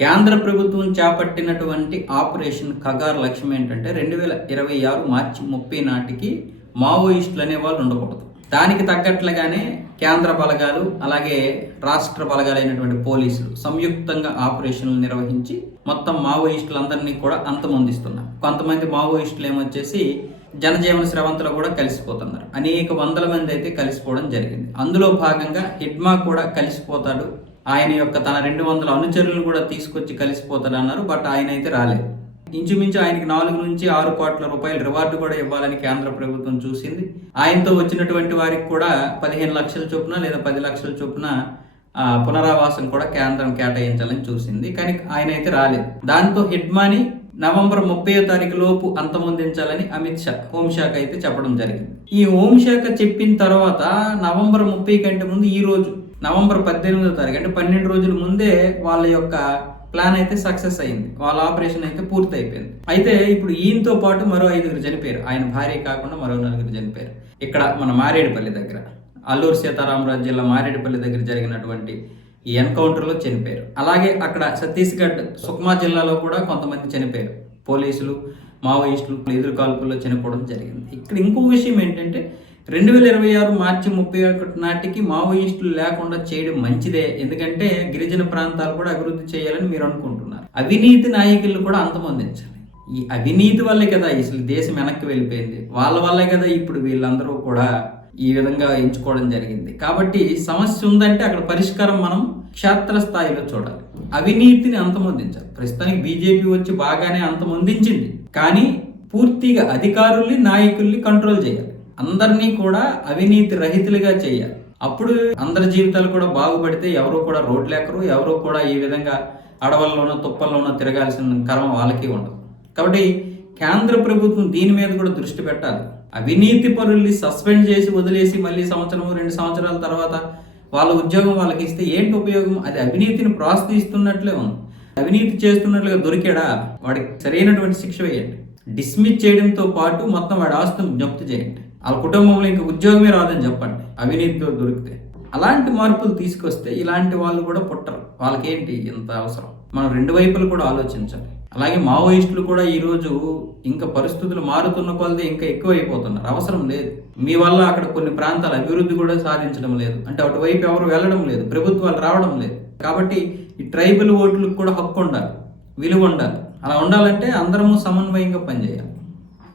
కేంద్ర ప్రభుత్వం చేపట్టినటువంటి ఆపరేషన్ కగార్ లక్ష్యం ఏంటంటే 2026 మార్చి 30 నాటికి మావోయిస్టులు అనే వాళ్ళు ఉండకూడదు. దానికి తగ్గట్లుగానే కేంద్ర బలగాలు అలాగే రాష్ట్ర బలగాలైనటువంటి పోలీసులు సంయుక్తంగా ఆపరేషన్లు నిర్వహించి మొత్తం మావోయిస్టులందరినీ కూడా అంతమొందిస్తున్నారు. కొంతమంది మావోయిస్టులు ఏమొచ్చేసి జనజీవన స్రవంతిలో కూడా కలిసిపోతున్నారు. అనేక వందల మంది అయితే కలిసిపోవడం జరిగింది. అందులో భాగంగా హిడ్మా కూడా కలిసిపోతాడు, ఆయన యొక్క తన 200 అనుచరులను కూడా తీసుకొచ్చి కలిసిపోతాడు అన్నారు. బట్ ఆయన అయితే రాలేదు. ఇంచుమించు ఆయనకి 4 నుంచి 6 కోట్ల రూపాయల రివార్డు కూడా ఇవ్వాలని కేంద్ర ప్రభుత్వం చూసింది. ఆయనతో వచ్చినటువంటి వారికి కూడా 15 లక్షల చొప్పున లేదా 10 లక్షల చొప్పున పునరావాసం కూడా కేంద్రం కేటాయించాలని చూసింది. కానీ ఆయన అయితే రాలేదు. దాంతో హిడ్మాని నవంబర్ 30వ తారీఖు లోపు అంతమొందించాలని అమిత్ షా హోంశాఖ అయితే చెప్పడం జరిగింది. ఈ హోంశాఖ చెప్పిన తర్వాత నవంబర్ 30 కంటే ముందు ఈ రోజు నవంబర్ 18వ తారీఖు అంటే 12 రోజుల ముందే వాళ్ళ యొక్క ప్లాన్ అయితే సక్సెస్ అయింది. వాళ్ళ ఆపరేషన్ అయితే పూర్తి అయిపోయింది. అయితే ఇప్పుడు ఈయనతో పాటు మరో 5 చనిపోయారు. ఆయన భార్య కాకుండా మరో 4 చనిపోయారు. ఇక్కడ మన మారేడుపల్లి దగ్గర అల్లూరు సీతారామరాజు జిల్లా మారేడుపల్లి దగ్గర జరిగినటువంటి ఈ ఎన్కౌంటర్లో చనిపోయారు. అలాగే అక్కడ ఛత్తీస్గఢ్ సుక్మా జిల్లాలో కూడా కొంతమంది చనిపోయారు. పోలీసులు మావోయిస్టులు ఎదురు కాల్పుల్లో చనిపోవడం జరిగింది. ఇక్కడ ఇంకో విషయం ఏంటంటే 2026 మార్చి 31 నాటికి మావోయిస్టులు లేకుండా చేయడం మంచిదే. ఎందుకంటే గిరిజన ప్రాంతాలు కూడా అభివృద్ధి చేయాలని మీరు అనుకుంటున్నారు. అవినీతి నాయకులను కూడా అంతమొందించాలి. ఈ అవినీతి వల్లే కదా అసలు దేశం వెనక్కి వెళ్ళిపోయింది. వాళ్ళ వల్లే కదా ఇప్పుడు వీళ్ళందరూ కూడా ఈ విధంగా ఎంచుకోవడం జరిగింది. కాబట్టి సమస్య ఉందంటే అక్కడ పరిష్కారం మనం క్షేత్రస్థాయిలో చూడాలి. అవినీతిని అంతమొందించాలి. ప్రస్తుతానికి బీజేపీ వచ్చి బాగానే అంతమొందించింది. కానీ పూర్తిగా అధికారుల్ని నాయకుల్ని కంట్రోల్ చేయాలి. అందరినీ కూడా అవినీతి రహితులుగా చేయాలి. అప్పుడు అందరి జీవితాలు కూడా బాగుపడితే ఎవరు కూడా రోడ్లు ఎక్కరు, ఎవరు కూడా ఈ విధంగా అడవుల్లోనో తుప్పల్లోనో తిరగాల్సిన కర్మ వాళ్ళకి ఉండదు. కాబట్టి కేంద్ర ప్రభుత్వం దీని మీద కూడా దృష్టి పెట్టాలి. అవినీతి పరుల్ని సస్పెండ్ చేసి వదిలేసి మళ్ళీ 1-2 సంవత్సరాల తర్వాత వాళ్ళ ఉద్యోగం వాళ్ళకి ఇస్తే ఏంటి ఉపయోగం? అది అవినీతిని ప్రోత్సహిస్తున్నట్లే ఉంది. అవినీతి చేస్తున్నట్లుగా దొరికాడా వాడికి సరైనటువంటి శిక్ష వేయండి. డిస్మిస్ చేయడంతో పాటు మొత్తం వాడి ఆస్తులను జప్తు చేయండి. వాళ్ళ కుటుంబంలో ఇంకా ఉద్యోగమే రాదని చెప్పండి అవినీతితో దొరికితే. అలాంటి మార్పులు తీసుకొస్తే ఇలాంటి వాళ్ళు కూడా పుట్టరు. వాళ్ళకేంటి ఇంత అవసరం? మనం 2 వైపులు కూడా ఆలోచించాలి. అలాగే మావోయిస్టులు కూడా ఈరోజు ఇంకా పరిస్థితులు మారుతున్న కొలది ఇంకా ఎక్కువైపోతున్నారు. అవసరం లేదు. మీ వల్ల అక్కడ కొన్ని ప్రాంతాల అభివృద్ధి కూడా సాధించడం లేదు. అంటే అటువైపు ఎవరు వెళ్ళడం లేదు, ప్రభుత్వాలు రావడం లేదు. కాబట్టి ఈ ట్రైబల్ ఓట్లకు కూడా హక్కు ఉండాలి, విలువ ఉండాలి. అలా ఉండాలంటే అందరము సమన్వయంగా పనిచేయాలి.